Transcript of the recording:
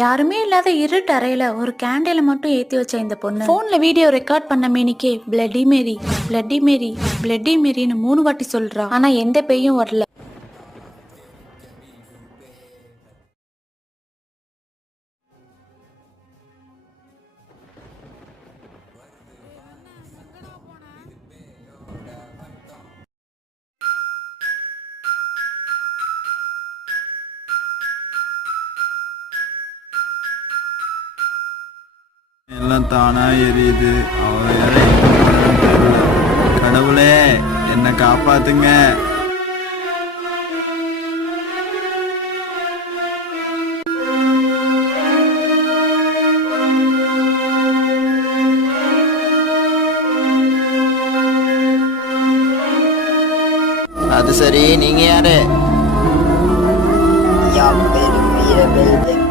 யாருமே இல்லாத இருட்டு அறையில ஒரு கேண்டில மட்டும் ஏத்தி வச்ச இந்த பொண்ணு போன்ல வீடியோ ரெக்கார்ட் பண்ண மேனிக்கே bloody Mary, bloody Mary, bloody மேரின்னு 3 வாட்டி சொல்றா. ஆனா எந்த பேயும் வரல. எல்லாம் தானா எரியுது. அவ வேற எங்க போறான்னு தெரியல. கடவுளே என்ன காப்பாத்துங்க. அது சரி, நீங்க யாரு? என் பேரு வீரவேல்.